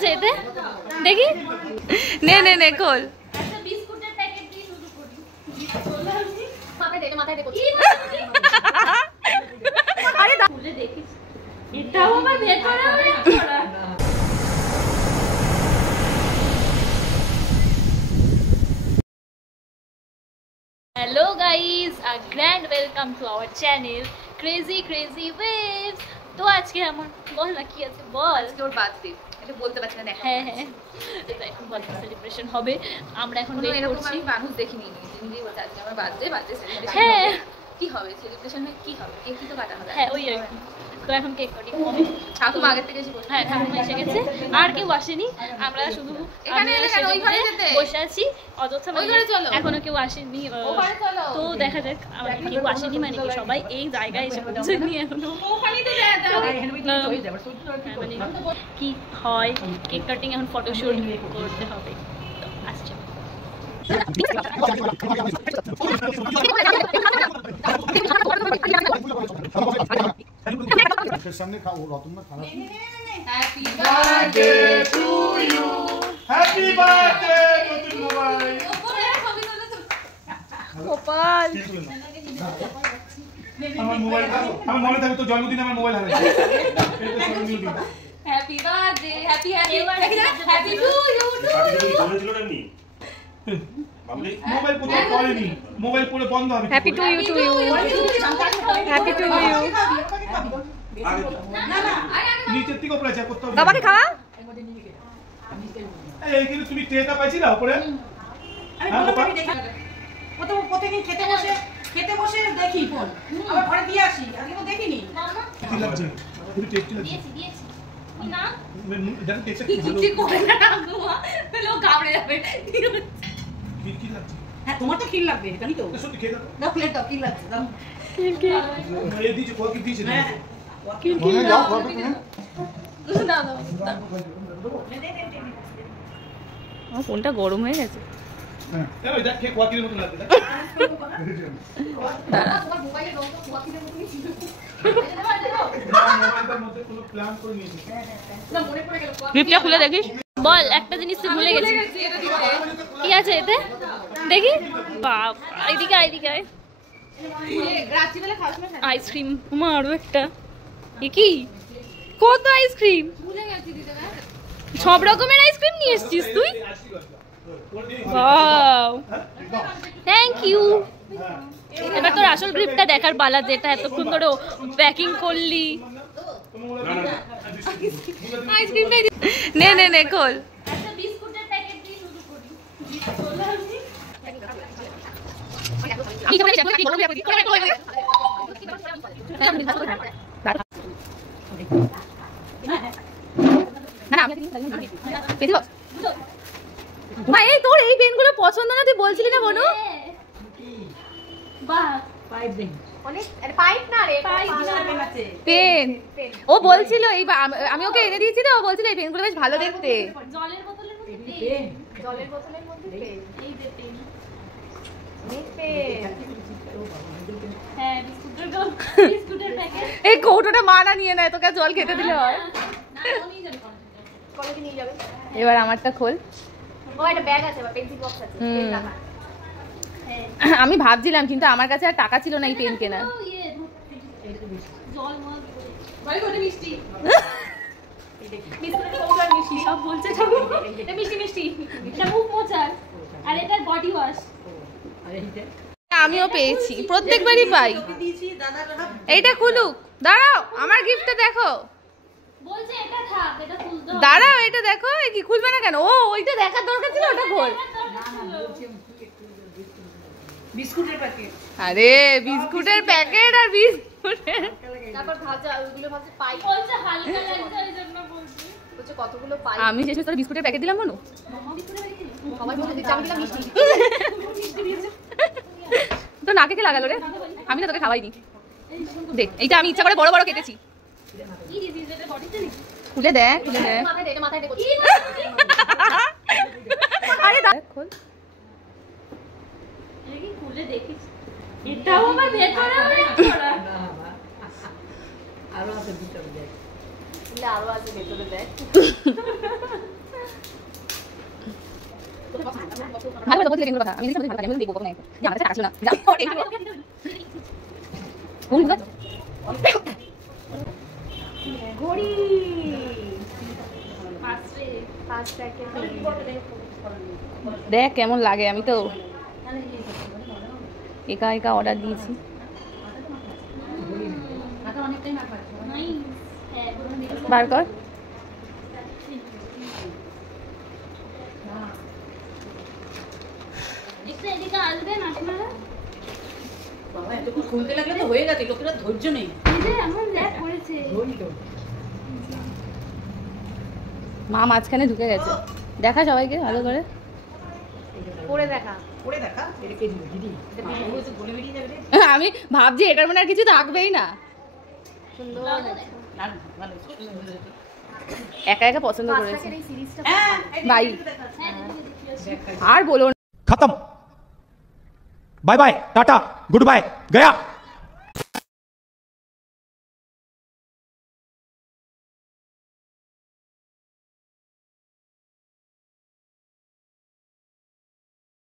আছে এতে দেখি নে নে নে খোল একটা বিস্কুটের প্যাকেট দিয়ে শুরু করি মাথায় দে আরে খুলে দেখিস এটাও আবার ভেতরে করা Hello guys, a grand welcome to our channel Crazy Waves. তো আজকে এমন বল না কি আছে বল তোর বার্থডে এটা বলতে পারছি না দেখা হ্যাঁ এটা এখন বার্থডে সেলিব্রেশন হবে আমরা এখন ওয়েট করছি মানুষ দেখিনি নিজেই বলতে আজকে আমার বার্থডে সেলিব্রেশন হ্যাঁ কি হবে সেলিব্রেশন হয় কি হবে কেক তো কাটা হবে হ্যাঁ ওই আর কি তো এখন কেক কাটিং হবে ঠাকুমা আগে থেকে এসে হ্যাঁ ঠাকুমা এসে গেছে আর কেউ আসেনি আমরা শুধু এখানে ওই ঘরে যেতে বসে আছি অযথা এখনো কেউ আসেনি তো দেখা যাক আমার কেউ আসেনি মানে কি সবাই এই জায়গায় এসে পৌঁছেনি এখনো মানে কি হয় কেক কাটিং এখন ফটোশুট করতে হবে তো আসছে सामने खाओ रतन में खाना happy birthday to you happy birthday Ratan भाई গোপাল আমার মোবাইল থাকে তো জন্মদিন আমার মোবাইল হারাই happy birthday happy to you বলেছিল না নি মোবাইল পুরো করেনি মোবাইল পুরো বন্ধ হবে happy to you happy to you নিচে থেকে উপরে চেক করতে হবে বাবাকে খাওয়া এই কিন্তু তুমি টেটা পাইছিলা উপরে আমি প্রতিদিন খেতে বসে দেখি ফোন আবার ঘরে দিয়ে আসি আজকে তো দেখিনি কি লাগছে পুরো টেস্টি লাগছে দিয়েছি না দেখো টেস্টটা কি করে না গোয়া লোক গাবড়ে যাবে কি লাগছে হ্যাঁ তোমার তো খিল লাগবে জানি তো সত্যি খেয়ে দাও দাও প্লেট দাও কি লাগছে দাও এই দিয়েছে কোয়া কি দিয়েছে হ্যাঁ মনে যাও খাবে তুমি না আমার ফোনটা গরম হয়ে গেছে হ্যাঁ এই দেখ কোয়া কি মতো লাগছে তোমার মোবাইলে রং তো কোয়া কিনে মতই ছিল মোবাইলটার মধ্যে কোনো প্ল্যান করে নিয়েছি না মনে পড়ে গেল গিফটটা খুলে দেখিস বল একটা জিনিস তুই ভুলে গেছিস কি আছে এতে দেখি বাপ এইদিকে আয় রাত্রিবেলা খাওয়ার সময় আইসক্রিম আরো একটা এ কি কত আইসক্রিম ভুলে গেছি দিতে না সব রকমের আইসক্রিম নিয়ে এসেছিস তুই ওয়াও থ্যাংক ইউ এবার তোর আসল গ্রিপটা দেখার পালা যেটা এতক্ষণ ধরে প্যাকিং করলি আইসক্রিমটা নে খোল একটা বিস্কুটের প্যাকেট দিয়ে শুরু করি এই তোর এই পেনগুলো পছন্দ না তুই বলছিলি না বনু বাহ পাইপ দেন অনেক পাইপ না রে পেন ও বলছিল এই আমি ওকে এনে দিয়েছি তো ও বলছিল এই পেনগুলো বেশ ভালো দেখতে জলের বোতলের মধ্যে পেন জলের বোতলের মধ্যে এই যে পেন হ্যাঁ বিস্কুটের প্যাকেট এই কৌটোটা মানা নিয়ে নেয় তোকে জল খেতে দিলে হয় কলেজে নিয়ে যাবে এবার আমারটা খোল ও একটা ব্যাগ আছে বা পেন্সিল বক্স আছে পেন রাখা আমি ভাবছিলাম কিন্তু আমার কাছে আর টাকা ছিল না এই পেন কেনার জল মল ভাই কোটে মিষ্টি বিস্কুটের পাউডার মিষ্টি সব বলছে ঠাকুর এটা মিষ্টি এটা মুখ মোছার আর এটা বডি ওয়াশ আমিও পেয়েছি প্রত্যেকবারই পাই দিয়েছি দাদা এইটা খুলুক দাঁড়াও আমার গিফটটা দেখো বলছে এটা থাক এটা খুলতে দাঁড়াও এটা দেখো এই কি খুলবে না কেন ও ওইটা দেখার দরকার ছিল ওটা খোল বিস্কুটের প্যাকেট আরে বিস্কুটের প্যাকেট আর বিস্কুটের তারপর ভাজা ওইগুলো ভাজা পাই বলছে হালকা লাগছে এই জন্য বলছি বলছে কতগুলো পাই আমি শেষ তোর বিস্কুটের প্যাকেট দিলাম বনু সবাই বলে দিচ্ছে আমি দিলাম মিষ্টি তো নাকে কে লাগালো রে আমি না তোকে খাওয়াইনি দেখ এইটা আমি ইচ্ছা করে বড় বড় কেটেছি কি দিছিস এটা বডিতে নাকি খুলে দেখ মাথায় দে আরে দেখ খোল দেখি খুলে দেখিস এটাও আবার ভেতরে করা আরো আছে দুটো দেখ আরো আছে ভেতরে দেখ। ভালো কথা বলছিস এগুলো কথা আমি নিজে ভালো কথা আমি দেখবো না যে আমাদের কাছে আসলো না যা কোন কথা ঘড়ি ফার্স্ট প্যাকেট দেখ কেমন লাগে আমি তো একা একা অর্ডার দিয়েছি বার কর এদিকে আসবে নাটনারা বাবা এতক্ষণ খুলতে লাগলে তো হয়ে গেছে লোকেরা ধৈর্য নেই এমন ল্যাপ করেছে মা মাঝখানে ঢুকে গেছে দেখা সবাইকে ভালো করে করে দেখা করে দেখা এটা কে দিল দিদি এটা দিদি বলছে বলে বেরিয়ে যাবে রে আমি ভাবছি এটার মনে আর কিছু থাকবেই না সুন্দর না ভালো সুন্দর একা একা পছন্দ করেছে এই সিরিজটা হ্যাঁ বাই দেখ আর বলো না। खत्म bye bye tata goodbye गया